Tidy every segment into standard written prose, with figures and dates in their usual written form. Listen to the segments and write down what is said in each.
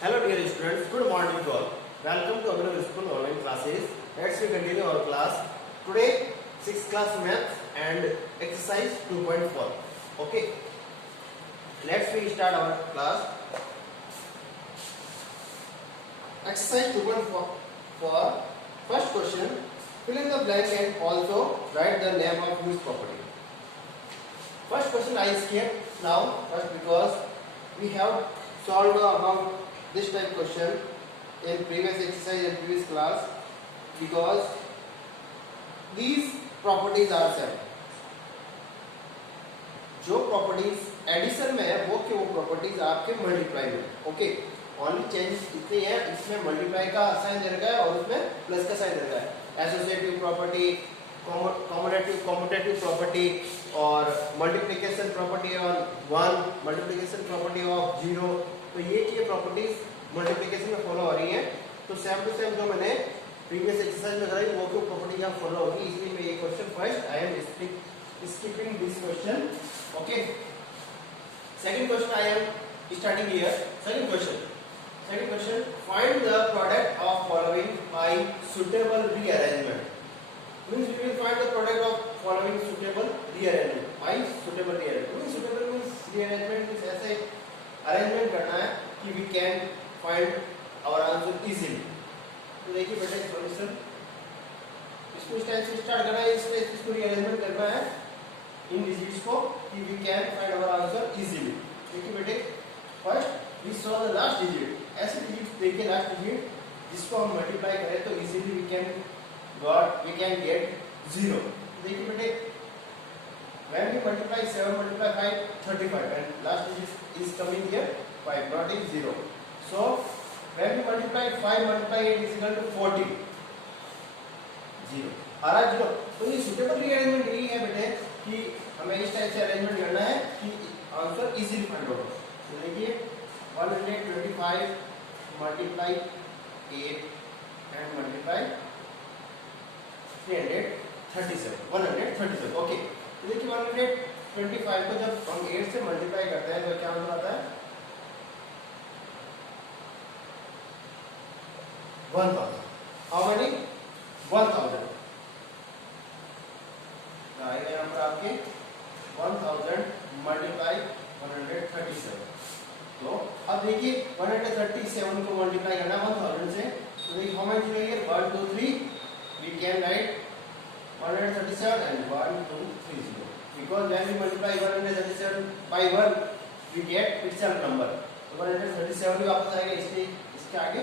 Hello dear students, good morning to all. Welcome to Abhinav School online classes. Let's continue our class. Today 6th class maths and exercise 2.4. Okay. Let's start our class. Exercise 2.4. First question. Fill in the blank and also write the name of which property. First question I skip now first because we have solved about this type question in previous exercise and previous class because these properties are same. जो properties addition में है वो properties आपके multiply में. Okay, only change इतनी है, इसमें multiply का साइन दे रखा है और उसमें प्लस का साइन दे रखा है. एसोसिएटिव प्रॉपर्टी, कॉम्यूटेटिव प्रॉपर्टी और multiplication property of 1, multiplication property of 0. तो ये चीजें प्रॉपर्टीज मल्टीप्लिकेशन में फॉलो हो रही हैं. तो सेम टू सेम जो मैंने प्रीवियस एक्सरसाइज में कराई वो क्यों प्रॉपर्टी यहाँ फॉलो होगी, इसलिए मैं ये question first I am skipping this question. Okay, second question I am starting here. Second question, find the product of following by suitable rearrangement. Means we will find the product of following suitable rearrangement by suitable rearrangement. Suitable means rearrangement means ऐसे arrangement करना है कि we can find our answer easily. तो देखिए बेटा solution इसको इस type से स्टार्ट करना है, इसको rearrangement करना है इन डिजिट्स को कि we can find our answer easily. देखिए बेटे first we saw the last digit. ऐसे डिजिट देखिए लास्ट डिजिट जिसको हम मल्टीप्लाई करें तो इजीली we can get 0. देखिए बेटे when we multiply 7 multiply 5 35 and last digit is coming here 5 not in 0. So when we multiply 5 multiply 8 is equal to 40 0 आ रहा 0. तो ये सुटेबल रीअरेंजमेंट यही है बेटे कि हमें इस टाइप से अरेंजमेंट करना है कि आंसर इजीली फाइंड हो. तो देखिए 125 मल्टीप्लाई 8 एंड मल्टीप्लाई 137. ओके, तो देखिए 125 को जब हम 8 से मल्टीप्लाई करते हैं तो क्या आंसर आता है 1000. हाउ मेनी 1000 आएगा यहाँ पर आपके 1000 मल्टीप्लाई 137. तो अब देखिए 137 को मल्टीप्लाई करना 1000 से. तो देखिए हाउ मच है 1 2 3 we can write 137 and 1 2 3 0 because when we multiply 137 by 1 we get itself number. तो 137 भी वापस आएगा, इसके आगे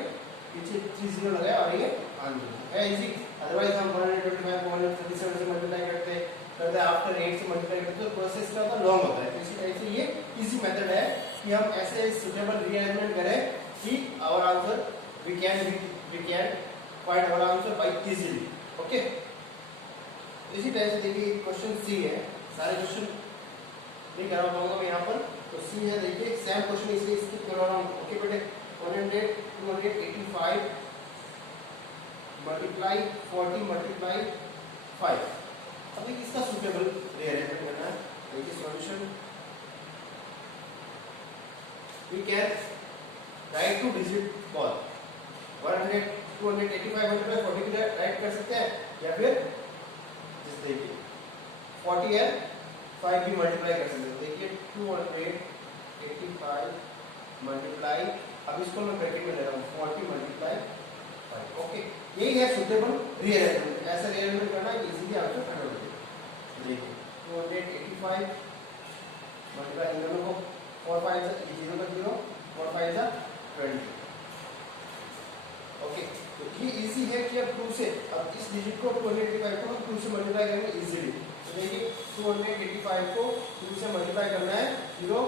पीछे 30 लगाया और ये आंसर है इजी. अदरवाइज हम 125 को 137 से मल्टीप्लाई करते आफ्टर 8 से मल्टीप्लाई करते तो प्रोसेस क्या होता है लॉन्ग होता है. तो इसी टाइप से ये इजी मेथड है कि हम ऐसे सुटेबल रीअरेंजमेंट करें कि our answer we can find our answer by easily. Okay, इसी टाइप से देखिए क्वेश्चन सी है, सारे क्वेश्चन नहीं करा पाऊंगा मैं यहाँ पर. तो सी है देखिए सेम क्वेश्चन इसलिए स्किप करवा रहा हूँ. ओके बेटे 285 मल्टीप्लाई 40 मल्टीप्लाई 5. अब देखिए इसका सुटेबल रीअरेंजमेंट करना है. देखिए solution we can write two digit call 285 multiply 40 के राइट कर सकते हैं या फिर जिस देखिए 40 है 5 भी मल्टीप्लाई कर सकते हैं. देखिए 285 मल्टीप्लाई, अब इसको मैं ब्रैकेट में ले रहा हूँ 40 मल्टीप्लाई 5. ओके, यही है सुटेबल रीअरेंजमेंट. ऐसा रीअरेंजमेंट करना है इजीली आंसर फाइंड हो जाए. देखिए 285 मल्टीप्लाई इन दोनों को 4 5 से 0 का 0 4 5 से 20. ओके, तो ये इजी है कि अब 2 से अब इस डिजिट को 285 को हम 2 से मल्टीप्लाई करेंगे इजीली. तो देखिए 285 को 2 से मल्टीप्लाई करना है 0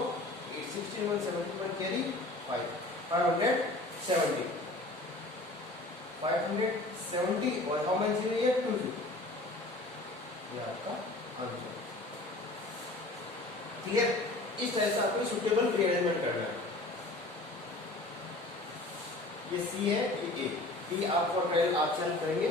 8 61 71 कैरी 5 570 और हाउ मच जीरो ये 2 ये आपका आंसर. क्लियर? इस तरह से आपको सुटेबल रीअरेंजमेंट करना है. ये सी है, ये ए. डी आप फॉर ट्रायल आप सेल्फ करेंगे.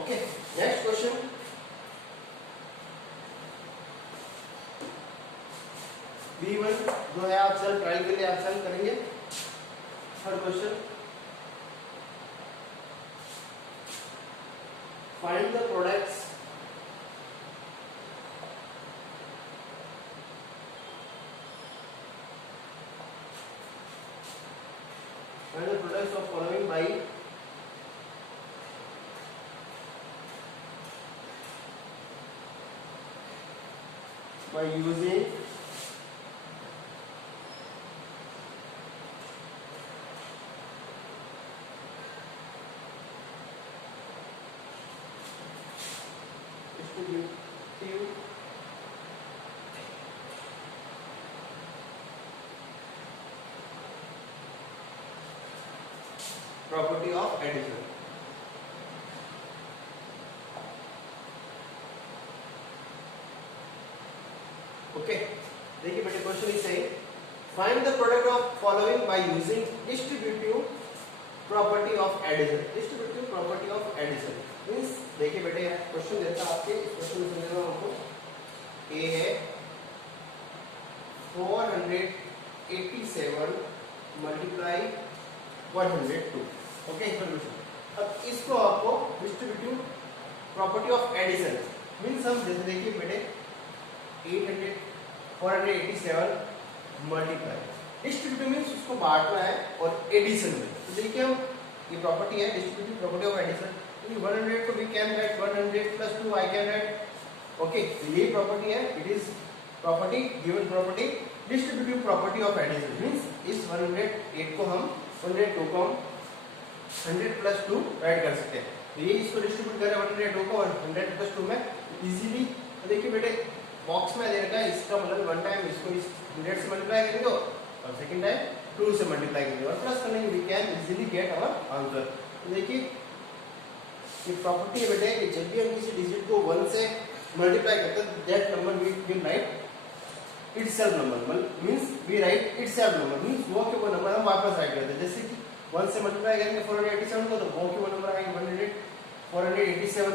ओके, नेक्स्ट क्वेश्चन B1 जो है आप सेल्फ ट्रायल के लिए आप सेल्फ करेंगे। Third question, find the products of following by using distributive property of addition। Okay, देखिए बेटे question is saying find the product of following by using distributive property of addition. Distributive property of addition means देखिए बेटे question देता है आपके, इस question में समझना आपको। ए है 487 मल्टीप्लाई 102। ओके, अब इसको आपको distributive property of addition means हम जैसे देखिए बेटे 487 मल्टीप्लाई डिस्ट्रीब्यूटिव मींस उसको बांटना है और एडिशन में, तो देखिए हम ये प्रॉपर्टी है डिस्ट्रीब्यूटिव प्रॉपर्टी ऑफ एडिशन। 100 को we can write 100 plus 2 I can write. Okay, ये प्रॉपर्टी है, it is property given property distributive property of addition means इस 108 को हम 102 को हम 100 प्लस 2 राइट कर सकते हैं। तो ये इसको डिस्ट्रीब्यूट करें 102 को और 100 प्लस 2 में इजीली। तो देखिए बेटे बॉक्स में दे रखा है, इसका मतलब वन टाइम इसको इस 100 से मल्टीप्लाई करेंगे और सेकंड टाइम 2 से मल्टीप्लाई करेंगे और प्लस करने के we can easily get our answer. तो देखिए ये प्रॉपर्टी है बेटे कि जब भी हम किसी डिजिट को 1 से मल्टीप्लाई करते हैं that number we will write itself number means we write itself number means वो के वो नंबर हम वापस राइट करते हैं। जैसे कि 1 से मल्टीप्लाई करेंगे 487 को तो वो के वो नंबर आएगा 487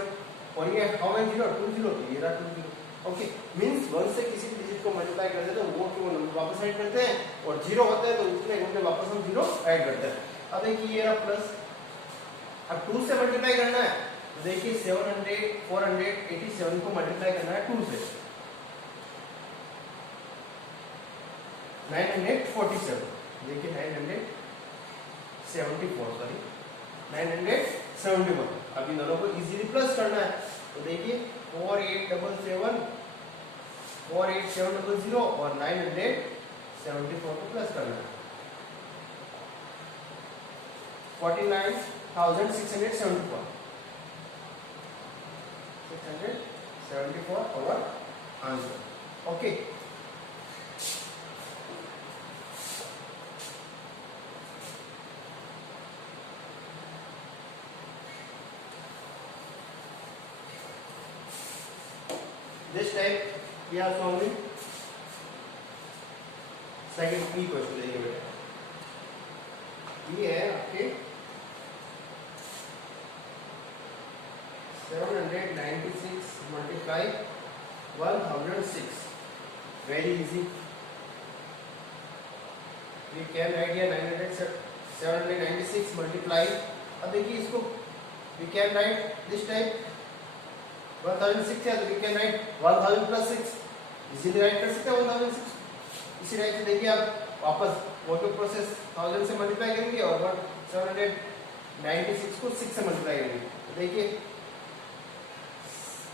और ये हाउ मेनी जीरो 20 तो ये रहा 20। ओके, मींस 1 से किसी भी डिजिट को मल्टीप्लाई करते हैं तो वो के वो नंबर वापस ऐड करते हैं और 0 होता है तो उसमें उनमें वापस हम 0 ऐड करते हैं। अब देखिए ये रहा प्लस, अब 2 से मल्टीप्लाई करना है तो देखिए 487 को मल्टीप्लाई करना है 2 से 947। देखिए 971 अब इन दोनों को इजीली प्लस करना है तो देखिए 48700 और 974 को प्लस करना है 49,674 our answer। Okay, this time we are solving second key question। देखिए बेटा ये है आपके 796 multiply 1006। Very easy, we can write here 796 multiply. अब देखिए इसको we can write this type 1006 है तो we can write 1000 plus 6 easily write कर सकते हैं 1006। इसी टाइप से देखिए आप वापस ऑटो प्रोसेस 1000 से मल्टीप्लाई करेंगे और 796 को 6 से मल्टीप्लाई करेंगे तो देखिए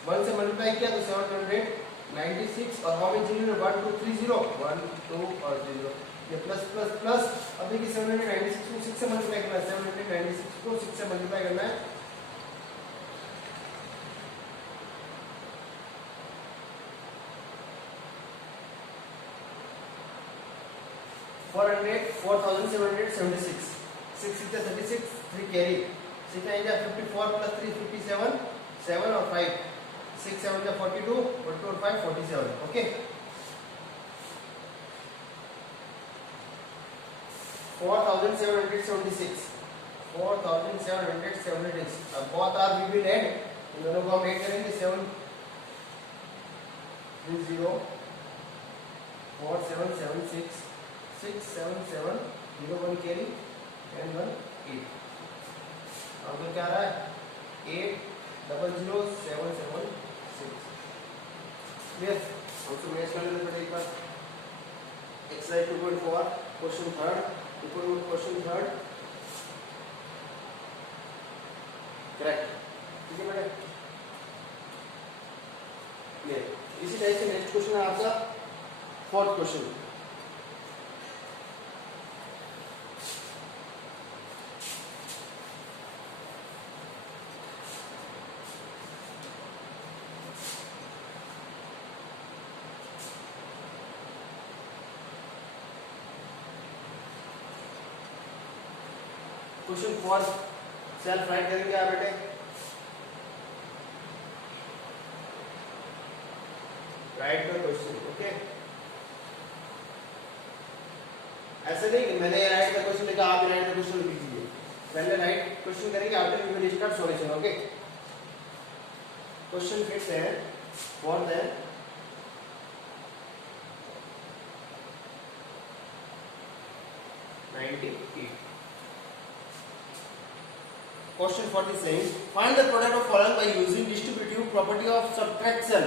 1 से मल्टीप्लाई किया तो 796 और हाउ मेनी जीरो 1 2 3 0 1 2 और 0 ये प्लस प्लस प्लस। अब देखिए 796 को 6 से मल्टीप्लाई करना है 796 को 6 से मल्टीप्लाई करना है 4776 6 6 36 3 कैरी 6 9 54 plus 3 57 7 और 5 6 7 42 42 और 5 47। ओके, 4776 अब बहुत आर वी विल ऐड इन दोनों को हम ऐड करेंगे 7 30 4776 677 01 कैरी एंड 1 8 आंसर क्या आ रहा है 800776 क्लियर। आंसर मैच कर लेते हैं एक बार। एक्सरसाइज 2.4 क्वेश्चन थर्ड करेक्ट ठीक है बेटा क्लियर। इसी टाइप से नेक्स्ट क्वेश्चन है आपका fourth question. Question for self right करेंगे आप बेटे। Right the question okay. ऐसा नहीं कि मैंने राइट द क्वेश्चन लिखा आप राइट द क्वेश्चन लिख दीजिए। पहले राइट क्वेश्चन करेंगे after we will start solution okay. Question फिर से है for the 98 question for the same. Find the product of following by using distributive property of subtraction.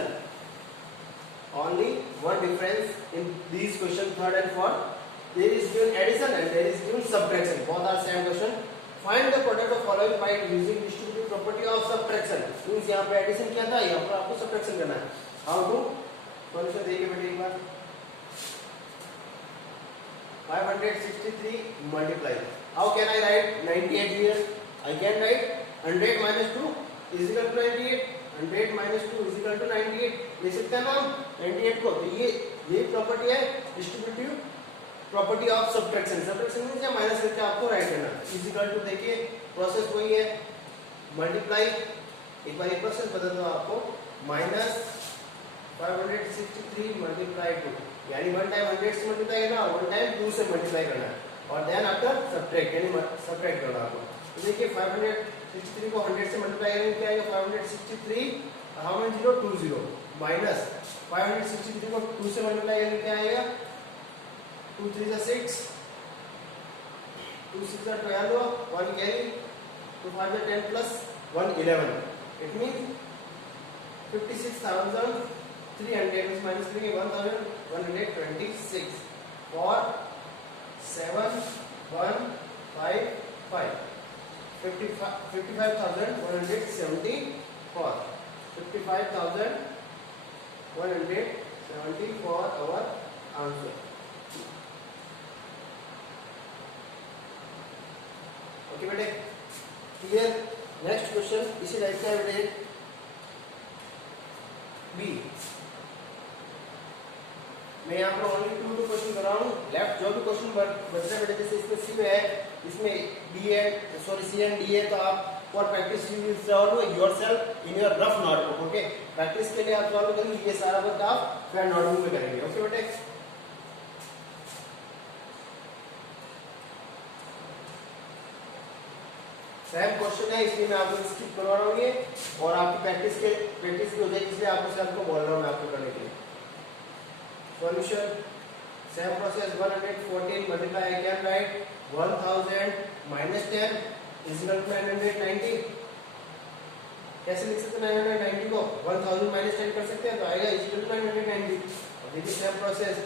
Only one difference in these question third and fourth. There is given addition and there is given subtraction. Both are same question. Find the product of following by using distributive property of subtraction. Means यहाँ पे addition किया था, यहाँ पर आपको subtraction करना है. How to? Solution देखिए बेटे एक बार. 563 multiply. How can I write 98 here? I can write 100 minus 2 is equal to 98. 100 minus 2 is equal to 98. लिख सकते हैं ना हम 98 को। तो ये प्रॉपर्टी है distributive property of subtraction. Subtraction means minus करके आपको राइट करना इज इक्वल टू। देखिए प्रोसेस वही है मल्टीप्लाई। एक बार एक प्रोसेस बता दो आपको माइनस 563 मल्टीप्लाई 2 यानी वन टाइम 100 से मल्टीप्लाई करना और वन टाइम 2 से मल्टीप्लाई करना है और देन आफ्टर सब्ट्रैक्ट यानी सब्ट्रैक्ट करना आपको। तो देखिए 563 को 100 से मल्टीप्लाई करेंगे क्या आएगा 563 हाउ मेनी 0 2 0 माइनस 563 को 2 से मल्टीप्लाई करेंगे क्या आएगा 2 3 जा 6 2 6 जा 12 1 कैरी 2 5 जा 10 प्लस 1 11 इट मींस 56,300 माइनस करेंगे 1,126 और 7 1 5 5 55,174 55,174 our answer ओके बेटे क्लियर। नेक्स्ट क्वेश्चन इसी टाइप का है बेटे बी। मैं यहाँ पर ओनली 2 क्वेश्चन कर रहा हूँ। लेफ्ट जो भी क्वेश्चन बच रहा है बेटे जैसे इसमें सी में है इसमें डी है सॉरी सी एंड डी है तो आप for practice you will solve yourself in your rough notebook okay. Practice के लिए आप सॉल्व करेंगे ये सारा वर्क आप फिर नोटबुक में करेंगे ओके बेटे। सेम क्वेश्चन है इसलिए मैं आपको स्किप करवा रहा हूँ ये और आपकी प्रैक्टिस की हो जाएगी इसलिए आपको सेल्फ को बोल रहा हूँ मैं आपको करने के लिए। Solution same process 114 multiply I can write 1000 minus 10 is equal to 990। कैसे लिख सकते हैं 990 को 1000 minus 10 कर सकते हैं तो आएगा is equal to 990। अब देखिए सेम प्रोसेस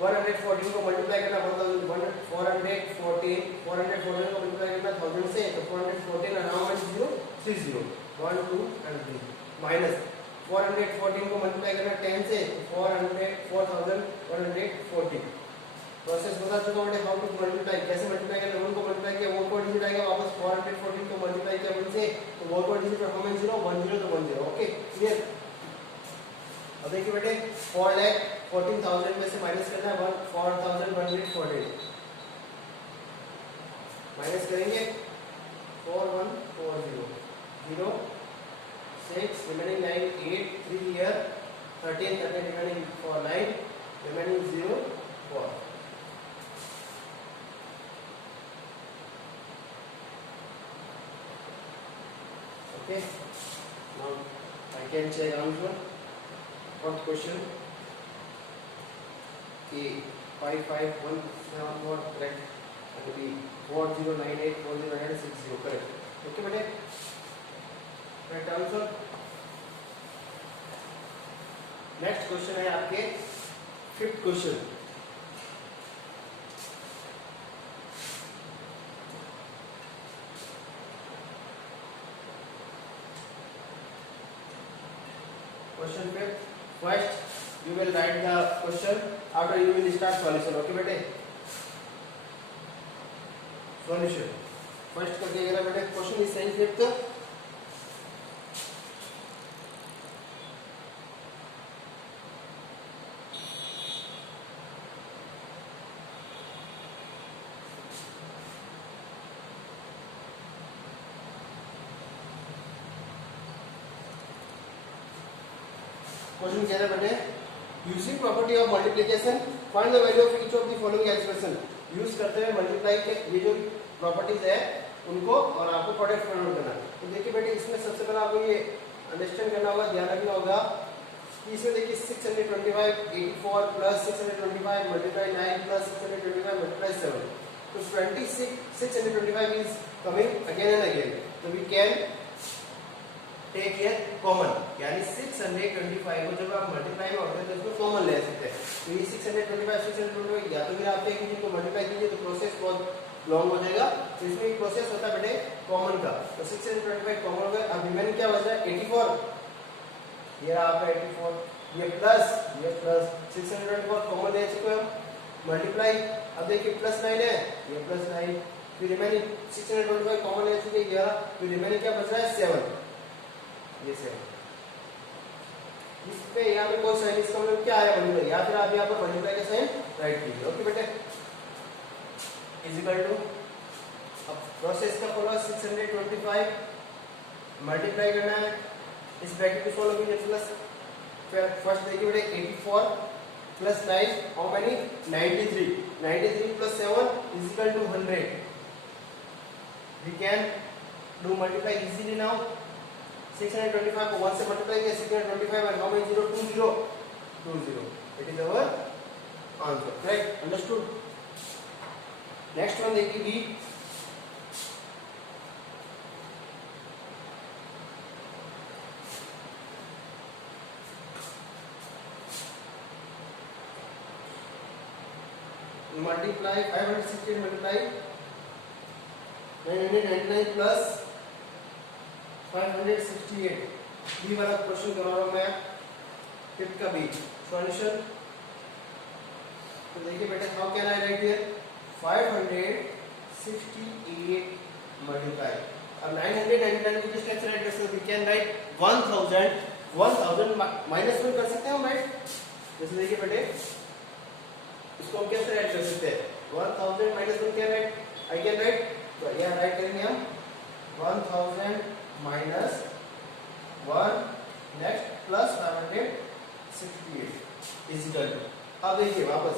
114 को मल्टीप्लाई करना 414 को मल्टीप्लाई करना 1000 से तो 414 और हाउ मच 0 30 1 2 and 3 माइनस 414 को मल्टीप्लाई करना 10 से 4114 प्रोसेस बता चुका हूं हाउ टू मल्टीप्लाई कैसे मल्टीप्लाई करना 1 को मल्टीप्लाई किया 1 को डिजिट आएगा वापस 414 को मल्टीप्लाई किया 1 से तो 1 को डिजिट परफॉर्मेंस 0 1 0 तो 1 0 ओके क्लियर। अब देखिए बेटे 4,14,000 में से माइनस करना है 4,140 माइनस करेंगे 4140 0 6 remaining 9 8 3 here 13 remaining for 9 remaining 0 4 okay now I can check answer. First question A 55174 correct and B 40984060 correct okay बेटे right answer नेक्स्ट क्वेश्चन है आपके फिफ्थ क्वेश्चन क्वेश्चन पे first you will write the question after you will start solution okay बेटे solution first करके अगर बेटे question is sense fifth question कह रहा है बेटे using property of multiplication find the value of each of the following expression use करते हुए मल्टीप्लाई के ये जो प्रॉपर्टीज है उनको और आपको प्रोडक्ट फाइंड आउट करना है तो देखिए बेटे इसमें सबसे पहले आपको ये अंडरस्टैंड करना होगा ध्यान रखना होगा कि इसमें देखिए 625 84 प्लस 625 मल्टीप्लाई 9 प्लस 625 मल्टीप्लाई 7 तो 625 is coming again and again तो we can take here common यानी 625 को जब आप मल्टीप्लाई में होते हैं तो इसको कॉमन ले सकते हैं तो ये 625 या तो फिर आप एक को मल्टीप्लाई कीजिए तो प्रोसेस बहुत लॉन्ग हो जाएगा तो इसमें एक प्रोसेस होता है बेटे कॉमन का तो 625 कॉमन हो गया अब रिमेनिंग क्या बचा 84 ये आपका 84 ये प्लस 624 कॉमन ले चुके हम मल्टीप्लाई अब देखिए प्लस 9 है ये प्लस 9 फिर रिमेनिंग 625 कॉमन ले चुके 11 फिर रिमेनिंग क्या बच रहा है 7 ये से इस पे यहाँ पे कोई साइन इसका मतलब क्या आया मल्टीप्लाई या फिर आप यहाँ पर मल्टीप्लाई का साइन राइट कीजिए ओके बेटे इज इक्वल टू अब प्रोसेस का फॉलो 625 मल्टीप्लाई करना है इस ब्रैकेट को फॉलो कीजिए प्लस फर्स्ट देखिए बेटे 84 plus 9 how many 93 plus 7 is equal to 100 we can do multiply easily now 625 को 1 से मल्टीप्लाई किया 625 and how many 0 20 it is our answer correct understood next one देखिए B multiply 568 multiply 999 plus 568 B वाला question करवा रहा हूं मैं fifth का बी सॉल्यूशन तो देखिए बेटा how can I right here 568 multiply अब 999 को किस टाइप से राइट कर सकते हैं वी कैन राइट 1000 माइनस 1 कर सकते हैं हम राइट जैसे देखिए बेटे इसको हम कैसे राइट कर सकते हैं 1000 माइनस 1 क्या राइट आई कैन राइट तो यहां राइट करेंगे हम 1000 minus 1 next plus 568 is equal to अब देखिए वापस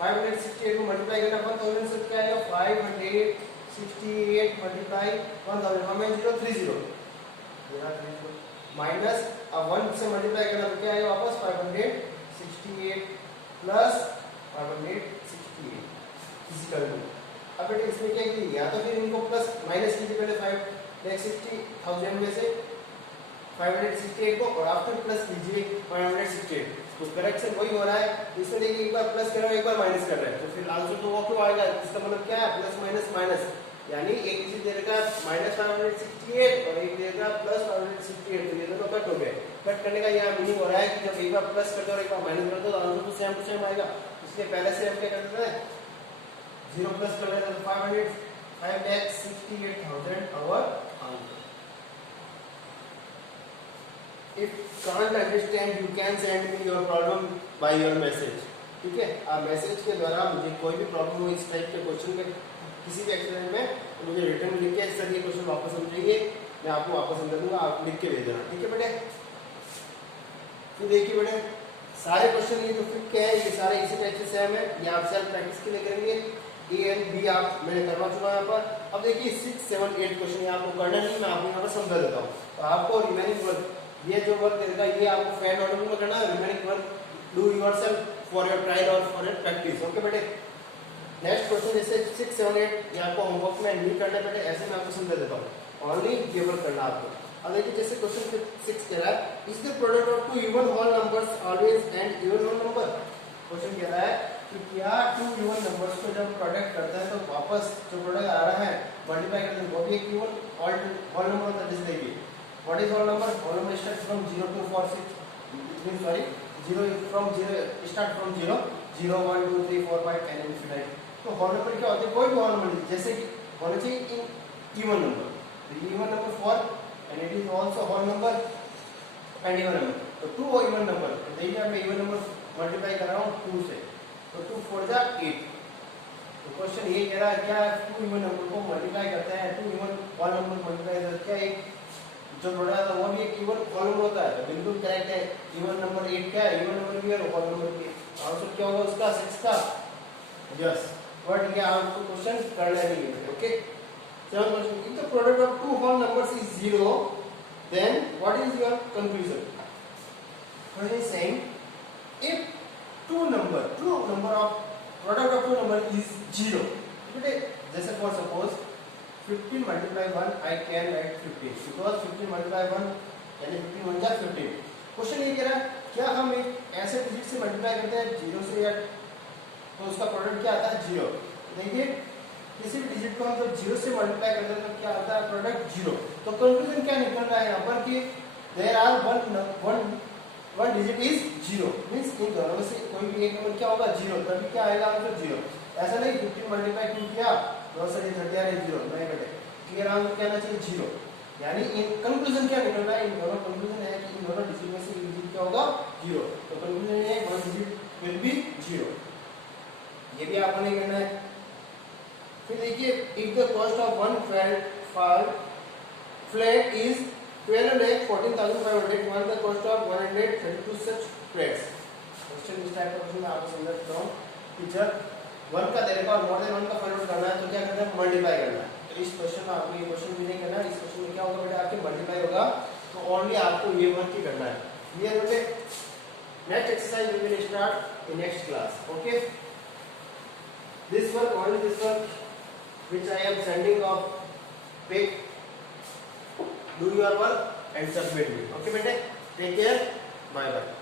568 को मल्टीप्लाई करना 1000 से क्या आएगा 568 मल्टीप्लाई 1000 हमें 030 माइनस अब 1 से मल्टीप्लाई करना तो क्या आएगा वापस 568 प्लस 568 इज इक्वल टू अब बेटे इसमें क्या कीजिए या तो फिर इनको प्लस माइनस कीजिए पहले 560,000 में से 568 को और आफ्टर प्लस कीजिए 568 तो करेक्शन वही हो रहा है इसमें देखिए एक बार प्लस कर रहा है एक बार माइनस कर रहा है तो फिर आंसर तो वो क्यों आएगा इसका मतलब क्या है प्लस माइनस माइनस यानी एक किसी दे देगा -568 और एक देगा +568 तो ये दोनों कट हो गए कट करने का यह मीनिंग हो रहा है कि जब एक बार प्लस करते हो और एक बार माइनस करते हो तो आंसर तो सेम टू सेम आएगा इसलिए पहले से हम क्या करते हैं 0 प्लस कर लेते हैं तो 568,000 our answer If can't understand, you can send me your problem by your message. ठीक है आप मैसेज के द्वारा मुझे कोई भी प्रॉब्लम हो इस टाइप के क्वेश्चन में किसी भी एक्सपेरिमेंट में तो मुझे रिटर्न लिख के सर ये क्वेश्चन वापस समझेंगे मैं आपको वापस समझा दूंगा आप लिख के भेज देना ठीक है बेटे तो देखिए बेटे सारे क्वेश्चन ये जो फिट के हैं ये सारे इसी टाइप से सेम है ये आप सेल्फ प्रैक्टिस के लिए करेंगे ए एंड बी आप मैंने करवा चुका यहाँ पर अब देखिए 6, 7, 8 क्वेश्चन आपको करना नहीं मैं आपको यहाँ पर समझा देता हूँ तो आपको रिमेनिंग वर्क ये जो वर्क देगा ये आपको फैन नोटबुक में करना है remaining work do yourself for your trial और फॉर योर प्रैक्टिस। ओके बेटे, नेक्स्ट क्वेश्चन जैसे 6, 7, 8 ये आपको होमवर्क में नहीं करना बेटे, ऐसे मैं आपको समझा देता हूँ, ओनली केवल करना आपको। अब देखिए जैसे क्वेश्चन 6 कह रहा है is the product of two even whole numbers always and even whole number. Question कह रहा है कि क्या टू इवन नंबर्स को जब प्रोडक्ट करता है तो वापस जो प्रोडक्ट आ रहा है मल्टीप्लाई करते हैं वो भी एक इवन होल नंबर होता है। जैसे देखिए what is whole number? Whole number start from 0 to 4 6 mean sorry 0 फ्रॉम 0 स्टार्ट फ्रॉम 0 0 1 2 3 4 5 10 इंफिनिट। तो होल नंबर क्या होते हैं? कोई भी होल नंबर जैसे कि होना चाहिए in even number, even number 4 and it is also whole number and even number। तो 2 इवन नंबर, देखिए मैं इवन नंबर मल्टीप्लाई कर रहा हूँ 2 से, तो 2 4 जा 8। तो क्वेश्चन ये कह रहा है क्या 2 इवन नंबर को मल्टीप्लाई करते हैं, 2 इवन होल नंबर मल्टीप्लाई करते हैं, क्या एक जो प्रोडक्ट था वो भी एक इवन होल नंबर होता है? तो बिल्कुल करेक्ट है। इवन नंबर 8 क्या है? इवन नंबर भी है, होल नंबर भी। आंसर क्या होगा उसका? 6 का। यस, बट ये आपको क्वेश्चन करना नहीं है। Okay, seventh question, if the product of two whole numbers is 0, then what is your conclusion? Question is saying if two number of product of two number is 0, बेटे जैसे for suppose 15 multiply 1 I can write 15 because 15 multiply 1 यानी 15 1 जा 15। Question ये कह रहा है क्या हम एक ऐसे डिजिट से मल्टीप्लाई करते हैं 0 से या तो उसका प्रोडक्ट क्या आता है? 0। देखिए किसी भी डिजिट को हम जब 0 से मल्टीप्लाई करते हैं तो क्या आता है? प्रोडक्ट 0। तो कंक्लूजन क्या निकल रहा है यहाँ पर कि there are one digit is 0 means इन दोनों में से कोई भी एक नंबर क्या होगा? 0। तभी क्या आएगा आंसर? 0। ऐसा नहीं 15 मल्टीप्लाई 2 किया तो सर ये 30 आ रही 0 नहीं बेटे, क्लियर आंसर क्या आना चाहिए? 0। यानी इन कंक्लूजन क्या निकल रहा है? इन दोनों कंक्लूजन है कि इन दोनों डिजिट में से एक डिजिट क्या होगा? 0। तो कंक्लूजन ये है वन डिजिट विल बी 0। ये भी आपको नहीं करना है। फिर देखिए if the cost of one flat is 12,14,500 what the cost of 132 such flats। Question इस टाइप का क्वेश्चन मैं आपको समझा देता हूँ कि जब 1 का देने पर मोर देन 1 का फाइंड आउट करना है तो क्या करना है? मल्टीप्लाई करना है। तो इस क्वेश्चन में आपको ये क्वेश्चन भी नहीं करना है, इस क्वेश्चन में क्या होगा बेटा? आपके मल्टीप्लाई होगा, तो ओनली आपको ये वर्क ही करना है। क्लियर बेटे? Next exercise we will start in next class. Okay, this work which I am sending of pic, do your work and submit it। Okay बेटे, take care, bye bye।